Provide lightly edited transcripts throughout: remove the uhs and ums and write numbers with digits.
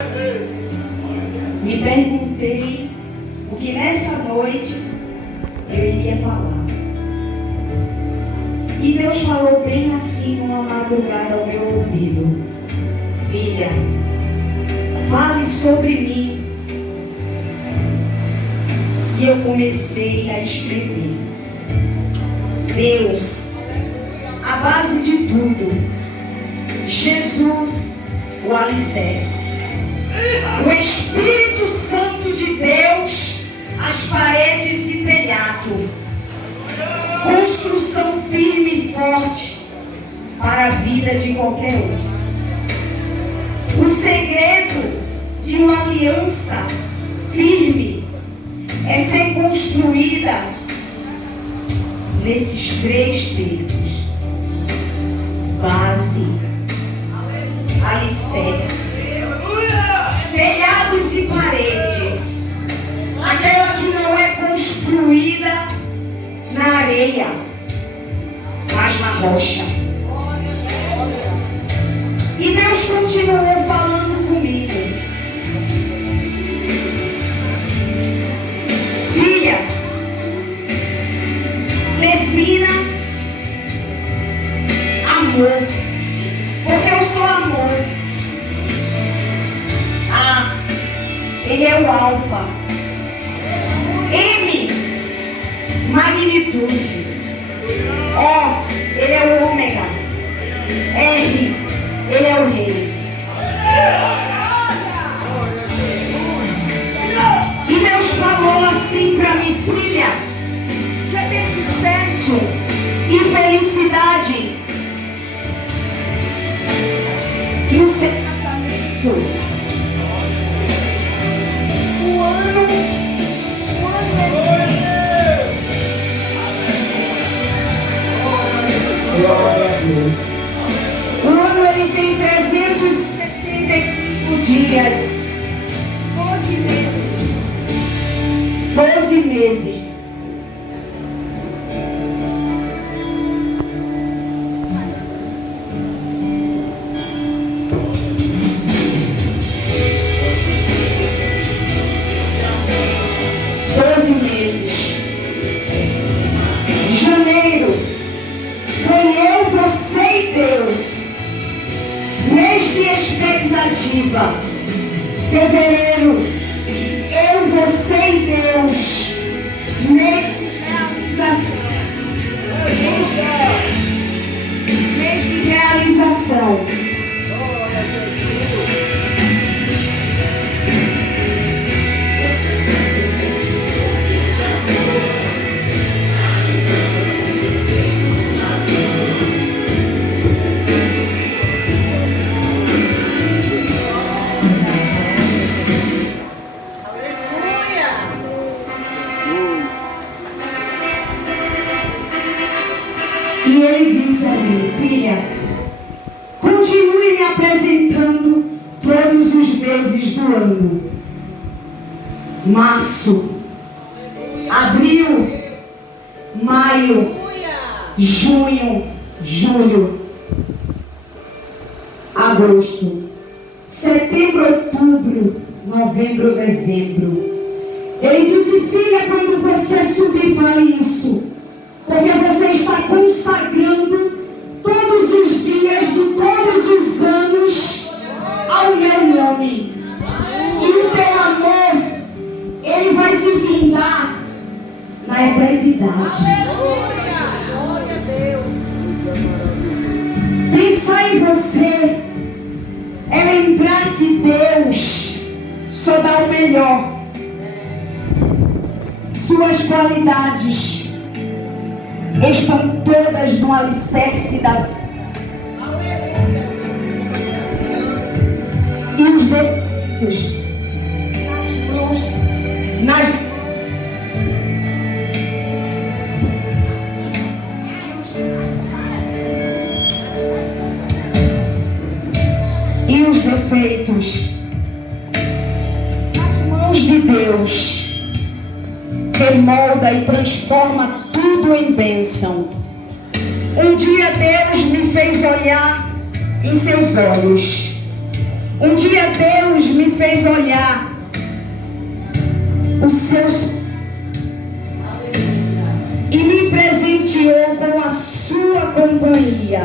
Me perguntei o que nessa noite eu iria falar. E Deus falou bem assim numa madrugada ao meu ouvido: filha, fale sobre mim. E eu comecei a escrever. Deus, a base de tudo. Jesus, o alicerce. O Espírito Santo de Deus, as paredes e telhado. Construção firme e forte para a vida de qualquer um. O segredo de uma aliança firme é ser construída nesses três termos: base, alicerce, telhados e paredes. Aquela que não é construída na areia, mas na rocha. E Deus continuou falando comigo: filha, defina amor, porque eu sou amor. A, ele é o alfa. M, magnitude. O, ele é o ômega. R, ele é o rei. E Deus falou assim para mim: filha, quer ter sucesso e felicidade no seu casamento? O ano glória a Deus. O ano ele tem 365 dias. 12 meses. Fevereiro, eu, você e Deus, mês de realização. E ele disse a mim: filha, continue me apresentando todos os meses do ano. Março, abril, maio, junho, julho, agosto, setembro, outubro, novembro, dezembro. Ele disse: filha, quando você subir, fale isso, porque você está consagrando todos os dias de todos os anos ao meu nome. E o teu amor, ele vai se vindar na eternidade. Glória a Deus. Pensar em você é lembrar que Deus só dá o melhor. Suas qualidades estão todas no alicerce da vida. E os defeitos nas mãos de Deus, que molda e transforma tudo em bênção. Um dia Deus me fez olhar em seus olhos Um dia Deus me fez olhar os seus e me presenteou com a sua companhia.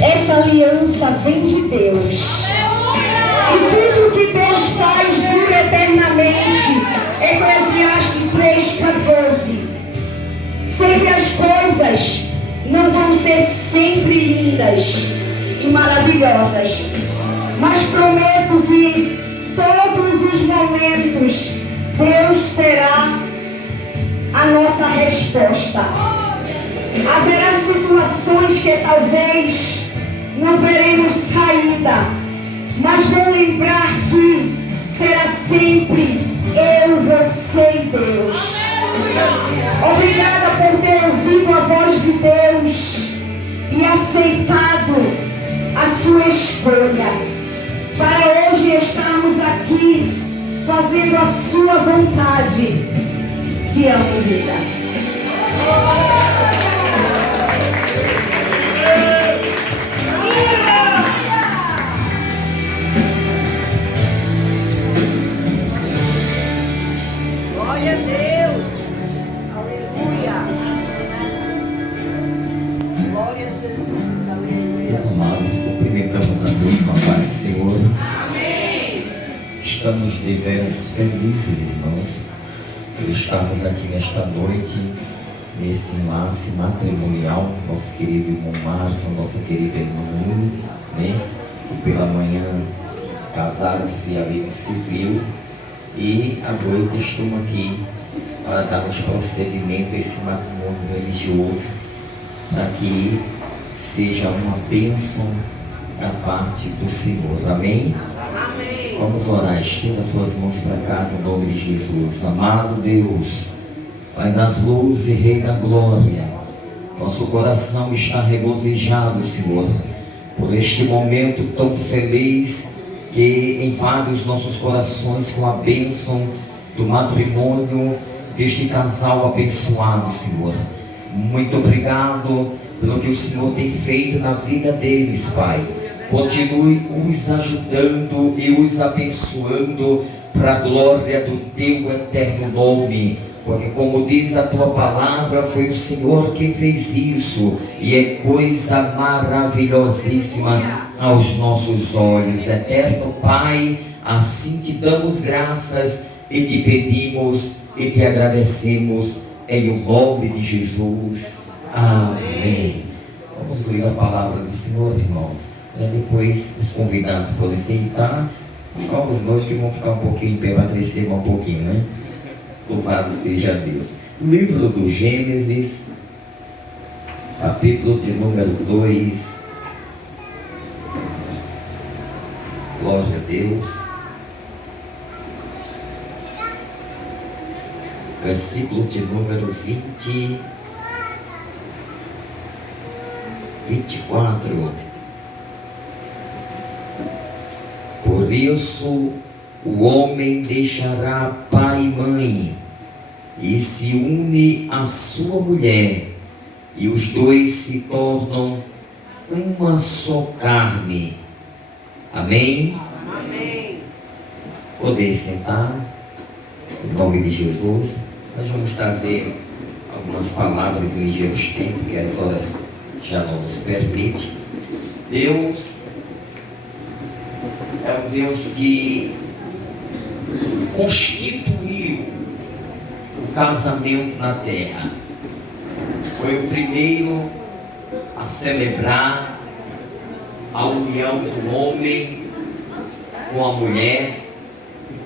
Essa aliança vem de Deus. E tudo que Deus faz dura eternamente. Eclesiastes 3,14. Sempre as coisas não vão ser sempre lindas e maravilhosas, mas prometo que todos os momentos Deus será a nossa resposta. Haverá situações que talvez não veremos saída, mas vou lembrar que será sempre eu, você e Deus. Obrigada por ter ouvido a voz de Deus e aceitado a sua escolha, para hoje estarmos aqui fazendo a sua vontade. Te amo, vida. Glória a Deus. Aleluia. Glória a Jesus. Aleluia. Meus amados, cumprimentamos a Deus com a paz do Senhor. Amém. Estamos deveras felizes, irmãos, por estarmos aqui nesta noite, nesse enlace matrimonial, nosso querido irmão Marco, nossa querida irmã Lula, né? E pela manhã casaram-se ali no civil, e à noite estamos aqui para darmos prosseguimento a esse matrimônio religioso, para que seja uma bênção da parte do Senhor. Amém? Amém. Vamos orar. Estenda suas mãos para cá no nome de Jesus. Amado Deus, Pai das luzes e Rei da glória, nosso coração está regozijado, Senhor, por este momento tão feliz que invade os nossos corações com a bênção do matrimônio deste casal abençoado, Senhor. Muito obrigado pelo que o Senhor tem feito na vida deles, Pai. Continue os ajudando e os abençoando para a glória do Teu eterno nome. Porque, como diz a Tua palavra, foi o Senhor quem fez isso, e é coisa maravilhosíssima aos nossos olhos. Eterno Pai, assim te damos graças e te pedimos e te agradecemos em o nome de Jesus. Amém. Vamos ler a palavra do Senhor, irmãos. Depois os convidados podem sentar, só os dois que vão ficar um pouquinho em pé para crescer um pouquinho, né? Louvado seja Deus. Livro do Gênesis, capítulo de número 2. Glória a Deus. Versículo de número 24. Por isso o homem deixará pai e mãe e se une à sua mulher, e os dois se tornam uma só carne. Amém? Amém. Poder sentar, em nome de Jesus. Nós vamos trazer algumas palavras em ligeiros tempos, que as horas já não nos permitem. Deus é um Deus que constituiu o casamento na terra. Foi o primeiro a celebrar a união do homem com a mulher.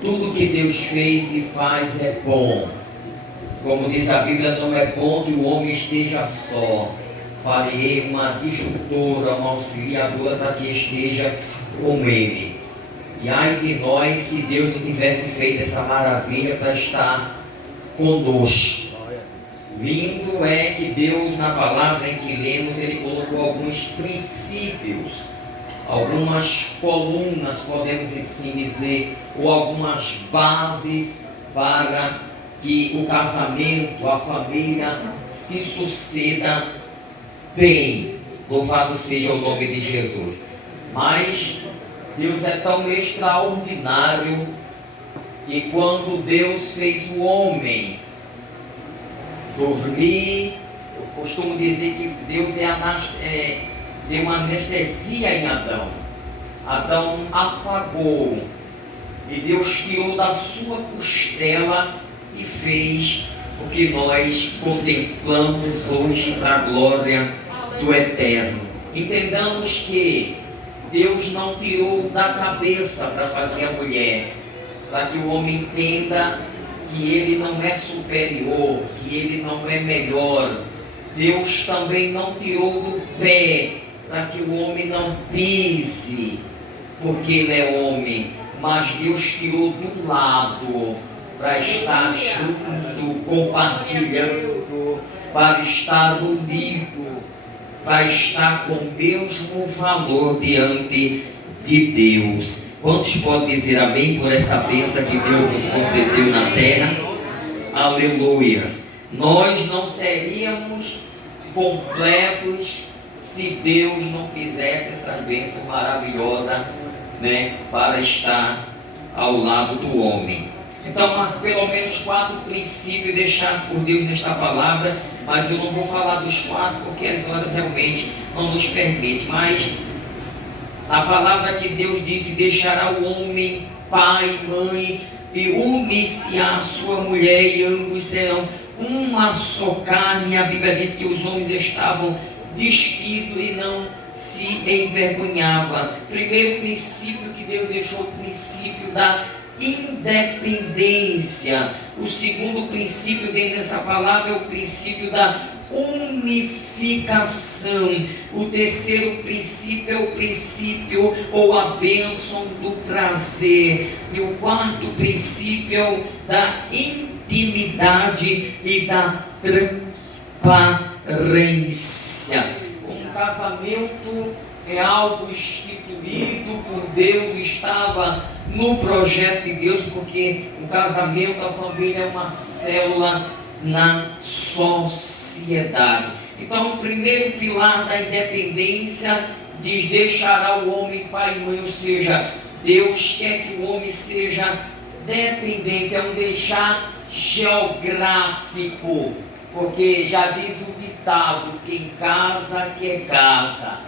Tudo que Deus fez e faz é bom. Como diz a Bíblia, não é bom que o homem esteja só. Farei uma adjuntora, uma auxiliadora para que esteja com ele. E ai de nós se Deus não tivesse feito essa maravilha para estar conosco. Lindo é que Deus, na palavra em que lemos, Ele colocou alguns princípios, algumas colunas, podemos assim dizer, ou algumas bases para que o casamento, a família se suceda bem. Louvado seja o nome de Jesus. Mas Deus é tão extraordinário que quando Deus fez o homem dormir, eu costumo dizer que Deus deu uma anestesia em Adão. Adão apagou e Deus tirou da sua costela e fez o que nós contemplamos hoje para a glória do Eterno. Entendamos que Deus não tirou da cabeça para fazer a mulher, para que o homem entenda que ele não é superior, que ele não é melhor. Deus também não tirou do pé, para que o homem não pise, porque ele é homem. Mas Deus tirou do lado, para estar junto, compartilhando, para estar unido, para estar com o mesmo valor diante de Deus. Quantos podem dizer amém por essa bênção que Deus nos concedeu na terra? Aleluias. Nós não seríamos completos se Deus não fizesse essas bênçãos maravilhosas, né, para estar ao lado do homem. Então, há pelo menos 4 princípios deixados por Deus nesta palavra, mas eu não vou falar dos 4 porque as horas realmente não nos permitem. Mas a palavra que Deus disse: deixará o homem pai e mãe e unir-se à sua mulher, e ambos serão uma só carne. A Bíblia diz que os homens estavam despidos e não se envergonhavam. Primeiro princípio que Deus deixou, o princípio da independência. O segundo princípio dentro dessa palavra é o princípio da unificação. O terceiro princípio é o princípio ou a bênção do prazer. E o quarto princípio é o da intimidade e da transparência. Um casamento é algo instituído por Deus, estava no projeto de Deus, porque o casamento, a família é uma célula na sociedade. Então, o primeiro pilar da independência diz: deixará o homem pai e mãe, ou seja, Deus quer que o homem seja dependente, é um deixar geográfico, porque já diz o ditado: quem casa quer casa.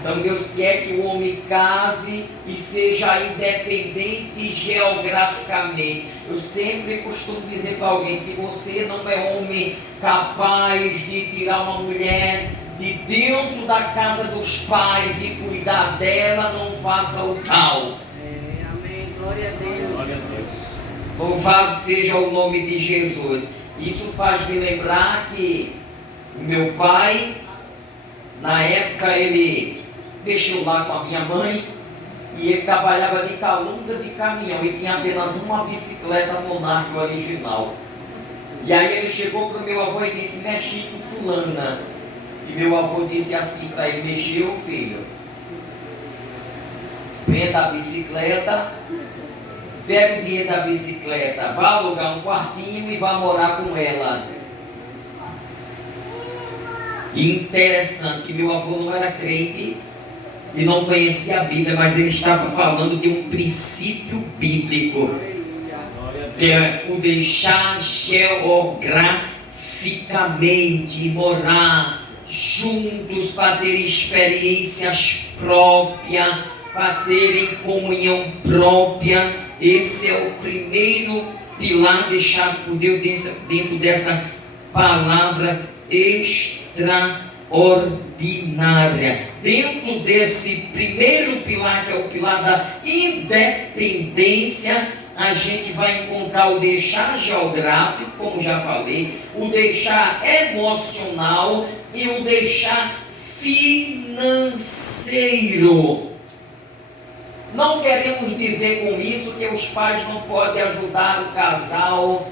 Então Deus quer que o homem case e seja independente geograficamente. Eu sempre costumo dizer para alguém: se você não é homem capaz de tirar uma mulher de dentro da casa dos pais e cuidar dela, não faça o tal. Amém. Glória a Deus. Glória a Deus. Louvado seja o nome de Jesus. Isso faz me lembrar que o meu pai, na época, ele mexeu lá com a minha mãe e ele trabalhava de calunga de caminhão e tinha apenas uma bicicleta Monarch original. E aí ele chegou para o meu avô e disse: mexi com fulana. E meu avô disse assim para ele: mexeu, filho, venda a bicicleta, pega o dinheiro da bicicleta, vá alugar um quartinho e vá morar com ela. E interessante que meu avô não era crente e não conhecia a Bíblia, mas ele estava falando de um princípio bíblico, que é o deixar geograficamente, morar juntos para ter experiências próprias, para terem comunhão própria. Esse é o primeiro pilar deixado por Deus dentro dessa palavra extraordinária. Dentro desse primeiro pilar, que é o pilar da independência, a gente vai encontrar o deixar geográfico, como já falei, o deixar emocional e o deixar financeiro. Não queremos dizer com isso que os pais não podem ajudar o casal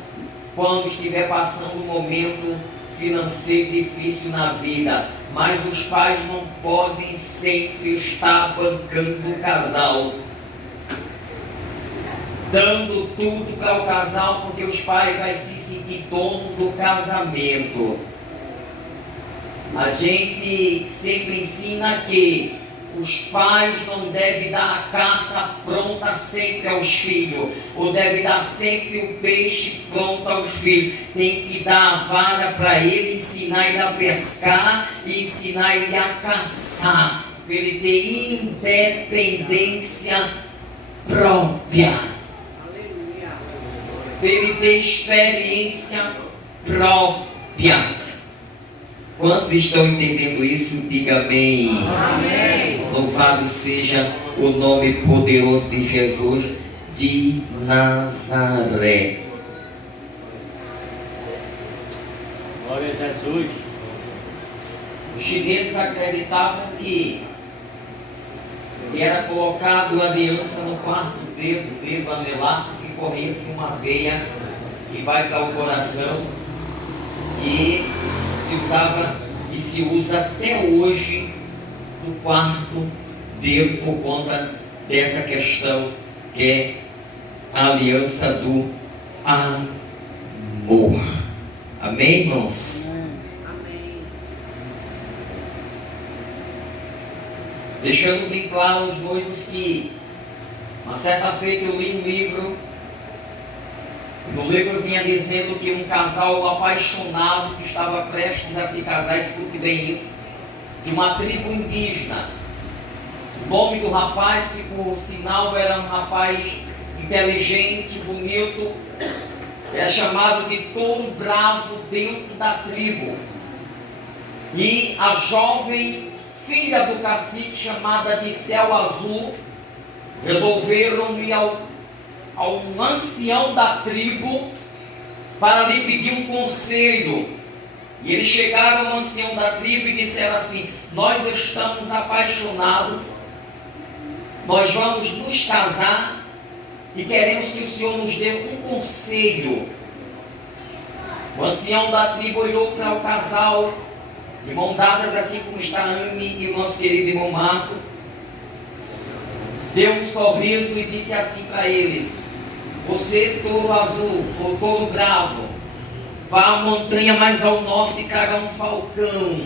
quando estiver passando um momento financeiro difícil na vida, mas os pais não podem sempre estar bancando o casal, dando tudo para o casal, porque os pais vão se sentir dono do casamento. A gente sempre ensina que Os pais não devem dar a caça pronta sempre aos filhos, ou devem dar sempre o peixe pronto aos filhos. Tem que dar a vara para ele, ensinar ele a pescar e ensinar ele a caçar, para ele ter independência própria, Aleluia. para ele ter experiência própria. Quantos estão entendendo isso? Diga amém. Amém. Louvado seja o nome poderoso de Jesus de Nazaré. Glória a Jesus. Os chineses acreditavam que se era colocado a aliança no quarto dedo anelar, que corresse uma veia que vai para o coração, e se usava e se usa até hoje no quarto dedo por conta dessa questão que é a aliança do amor. Amém, irmãos? Amém. Deixando bem claro aos noivos que uma certa feita eu li um livro. No livro vinha dizendo que um casal apaixonado que estava prestes a se casar, escute bem isso, de uma tribo indígena. O nome do rapaz, que por sinal era um rapaz inteligente, bonito, é chamado de Touro Bravo dentro da tribo. E a jovem filha do cacique, chamada de Céu Azul, resolveram ir ao ancião da tribo para lhe pedir um conselho. E eles chegaram ao ancião da tribo e disseram assim: nós estamos apaixonados, nós vamos nos casar e queremos que o Senhor nos dê um conselho. O ancião da tribo olhou para o casal, de mão dadas, assim como está a Anne e o nosso querido irmão Marco, deu um sorriso e disse assim para eles: você, touro azul, ou touro bravo, vá à montanha mais ao norte e traga um falcão.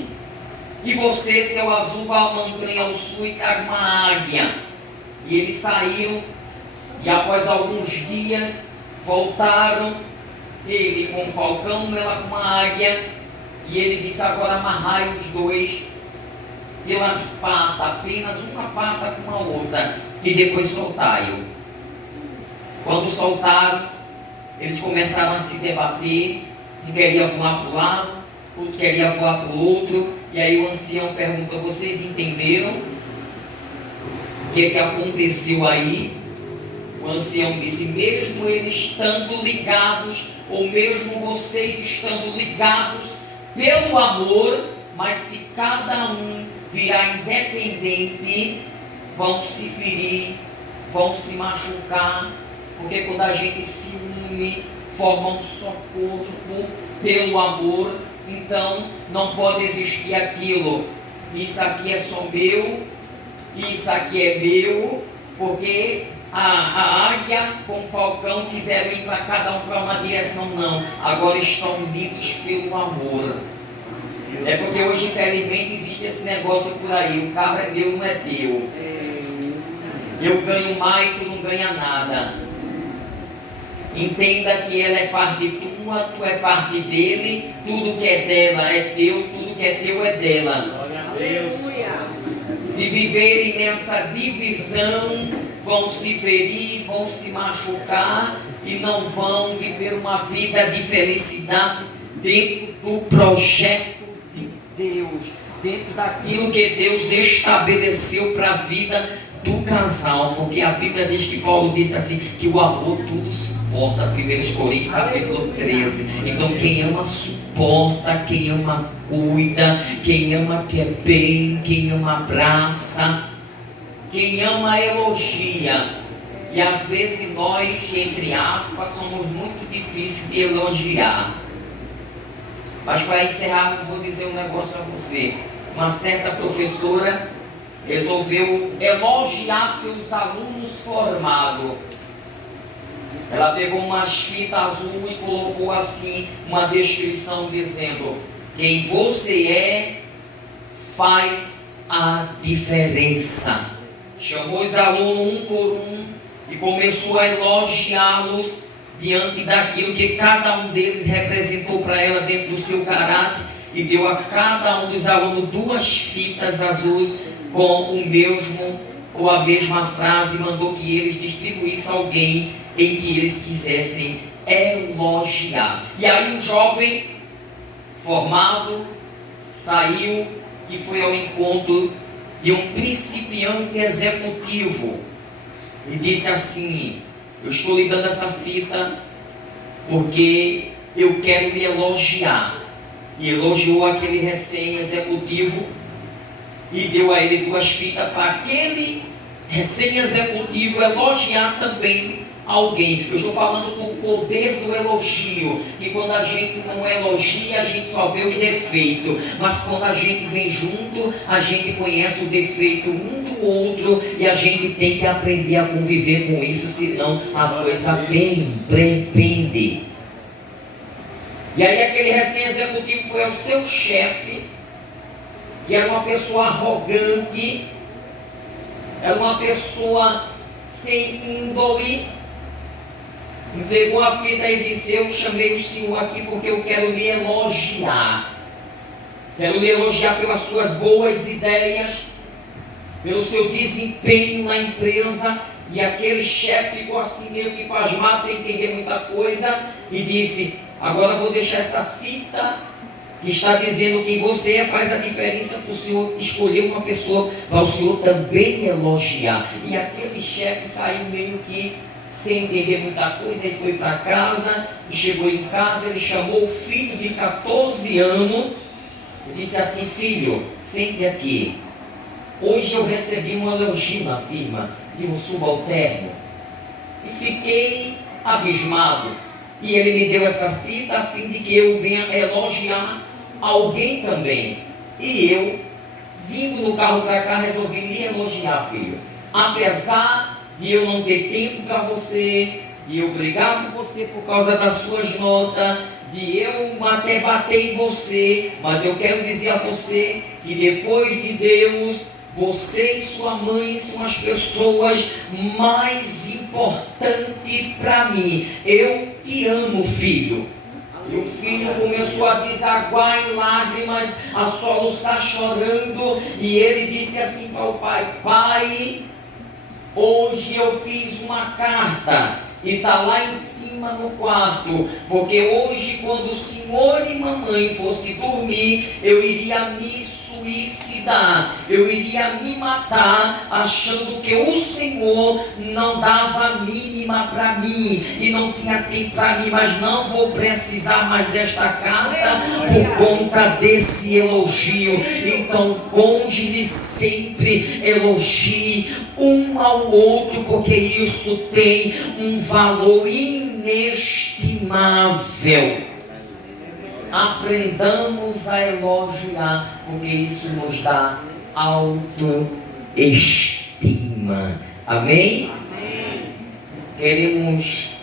E você, Céu Azul, vá à montanha ao sul e traga uma águia. E eles saíram, e após alguns dias voltaram, ele com um falcão, ela com uma águia. E ele disse: agora amarrai os dois pelas patas, apenas uma pata com a outra, e depois soltai-o. Quando soltaram, eles começaram a se debater. Um queria voar para um lado, outro queria voar para o outro. E aí o ancião perguntou: vocês entenderam o que aconteceu aí? O ancião disse: mesmo eles estando ligados, ou mesmo vocês estando ligados pelo amor, mas se cada um virar independente, vão se ferir, vão se machucar. Porque quando a gente se une, forma um só corpo pelo amor. Então não pode existir aquilo: isso aqui é só meu, isso aqui é meu. Porque a águia com o falcão quiseram ir para cada um para uma direção. Não, agora estão unidos pelo amor. É porque hoje, infelizmente, existe esse negócio por aí: o carro é meu, não é teu. Eu ganho mais, tu não ganha nada. Entenda que ela é parte tua, tu é parte dele. Tudo que é dela é teu, tudo que é teu é dela. Aleluia. Se viverem nessa divisão, vão se ferir, vão se machucar e não vão viver uma vida de felicidade dentro do projeto de Deus, dentro daquilo que Deus estabeleceu para a vida do casal. Porque a Bíblia diz que Paulo disse assim, que o amor tudo suporta. 1 Coríntios capítulo 13. Então quem ama suporta, quem ama cuida, quem ama quer bem, quem ama abraça, quem ama elogia. E às vezes nós, entre aspas, somos muito difíceis de elogiar. Mas para encerrarmos, vou dizer um negócio a você. Uma certa professora resolveu elogiar seus alunos formados. Ela pegou umas fitas azul e colocou assim uma descrição dizendo: quem você é faz a diferença. Chamou os alunos um por um e começou a elogiá-los diante daquilo que cada um deles representou para ela dentro do seu caráter, e deu a cada um dos alunos 2 fitas azuis com o mesmo ou a mesma frase, e mandou que eles distribuíssem a alguém em que eles quisessem elogiar. E aí um jovem formado saiu e foi ao encontro de um principiante executivo e disse assim: eu estou lhe dando essa fita porque eu quero lhe elogiar. E elogiou aquele recém-executivo e deu a ele 2 fitas para aquele recém-executivo elogiar também alguém. Eu estou falando do poder do elogio, que quando a gente não elogia, a gente só vê os defeitos, mas quando a gente vem junto, a gente conhece o defeito um do outro, e a gente tem que aprender a conviver com isso, senão a coisa pende. E aí aquele recém-executivo foi ao seu chefe, que era uma pessoa arrogante, era uma pessoa sem índole, entregou a fita e disse: eu chamei o senhor aqui porque eu quero lhe elogiar. Quero lhe elogiar pelas suas boas ideias, pelo seu desempenho na empresa. E aquele chefe ficou assim meio que pasmado, sem entender muita coisa, e disse: agora vou deixar essa fita que está dizendo quem você é, faz a diferença para o senhor escolher uma pessoa para o senhor também elogiar. E aquele chefe saiu meio que sem entender muita coisa, e foi para casa, e chegou em casa, ele chamou o filho de 14 anos, e disse assim: filho, sente aqui, hoje eu recebi um elogio na firma de um subalterno, e fiquei abismado, e ele me deu essa fita a fim de que eu venha elogiar alguém também, e eu, vindo no carro para cá, resolvi lhe elogiar, filho, apesar de eu não ter tempo para você, de eu brigar com você por causa das suas notas, de eu até bater em você, mas eu quero dizer a você que depois de Deus, você e sua mãe são as pessoas mais importantes para mim. Eu te amo, filho. E o filho começou a desaguar em lágrimas, a soluçar chorando, e ele disse assim para o pai: pai, hoje eu fiz uma carta e está lá em cima no quarto, porque hoje, quando o senhor e mamãe fossem dormir, eu iria me suicidar, eu iria me matar, achando que o Senhor não dava a mínima para mim e não tinha tempo para mim, mas não vou precisar mais desta carta por conta desse elogio. Então, cônjuge, sempre elogie um ao outro, porque isso tem um valor inestimável. Aprendamos a elogiar, porque isso nos dá autoestima. Amém? Amém. Queremos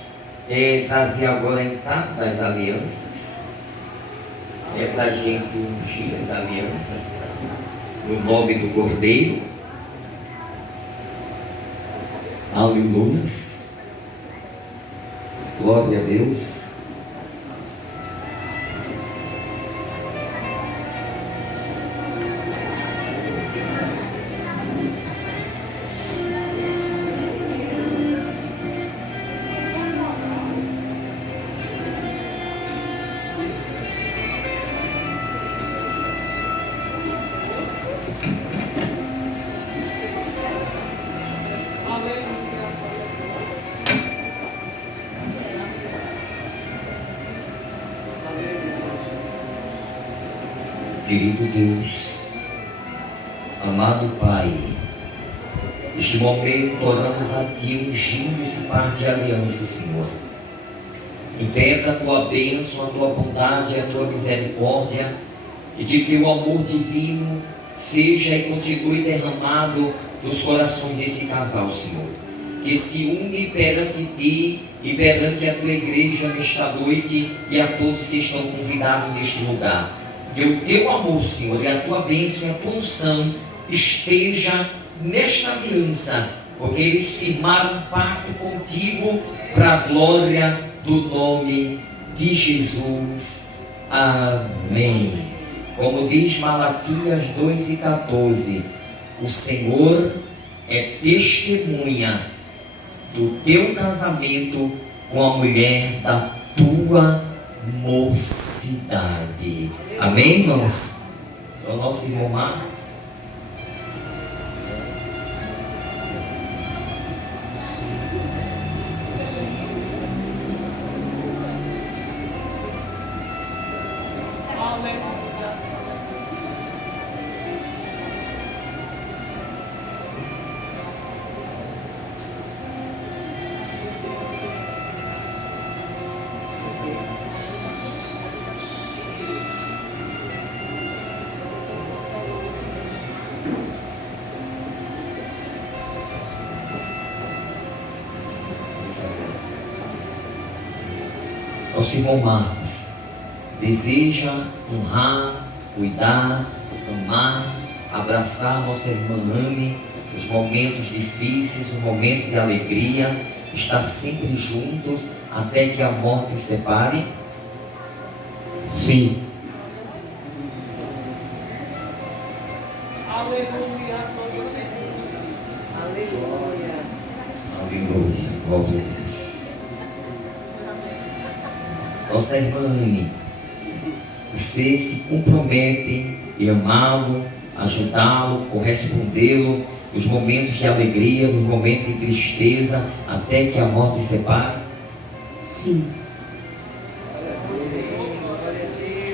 trazer agora a entrada das alianças. Para a gente ungir as alianças no nome do Cordeiro. Aleluia. Glória a Deus. Querido Deus, amado Pai, neste momento oramos a Ti, ungindo esse par de aliança, Senhor. Impede a Tua bênção, a Tua bondade, a Tua misericórdia, e que Teu amor divino seja e continue derramado nos corações desse casal, Senhor, que se une perante Ti e perante a Tua igreja nesta noite, e a todos que estão convidados neste lugar. Que o Teu amor, Senhor, e a Tua bênção e a Tua unção esteja nesta aliança, porque eles firmaram um pacto contigo para a glória do nome de Jesus. Amém. Como diz Malaquias 2:14, o Senhor é testemunha do teu casamento com a mulher da tua mocidade. Amém, irmãos? É o nosso irmão Marcos. Nosso irmão Marcos deseja honrar, cuidar, amar, abraçar nossa irmã Anne nos momentos difíceis, nos momentos de alegria, estar sempre juntos até que a morte os separe. Sim. Aleluia. Aleluia, glória a Deus. Nossa irmã Anne, você se compromete em amá-lo, ajudá-lo, correspondê-lo nos momentos de alegria, nos momentos de tristeza, até que a morte os separe? Sim.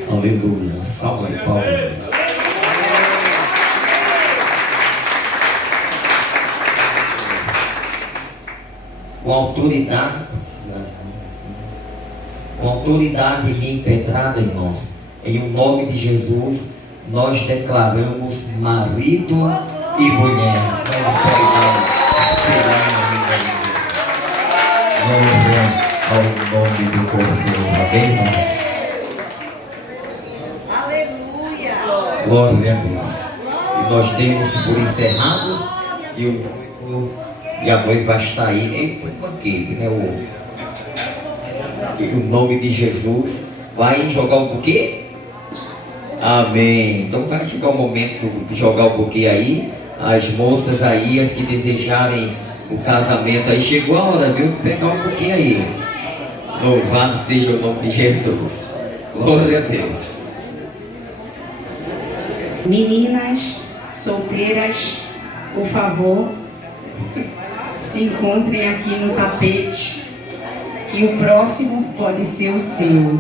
Aleluia, salva de palmas. Com autoridade, com autoridade em mim impetrada, irmãos, em o nome de Jesus, nós declaramos marido e mulher. Glória ao nome do Cordeiro. Amém, irmãos? Aleluia. Glória a Deus. E nós demos por encerrados e a noiva vai estar aí em banquete, né? E o nome de Jesus vai jogar o buquê? Amém. Então vai chegar o momento de jogar o buquê aí. As moças aí, as que desejarem o casamento aí, chegou a hora, viu? Pegar o buquê aí. Louvado seja o nome de Jesus. Glória a Deus. Meninas solteiras, por favor, se encontrem aqui no tapete, que o próximo pode ser o seu.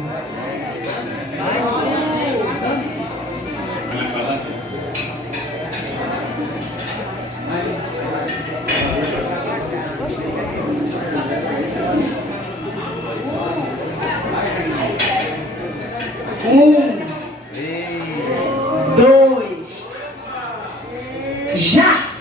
Um, dois, já!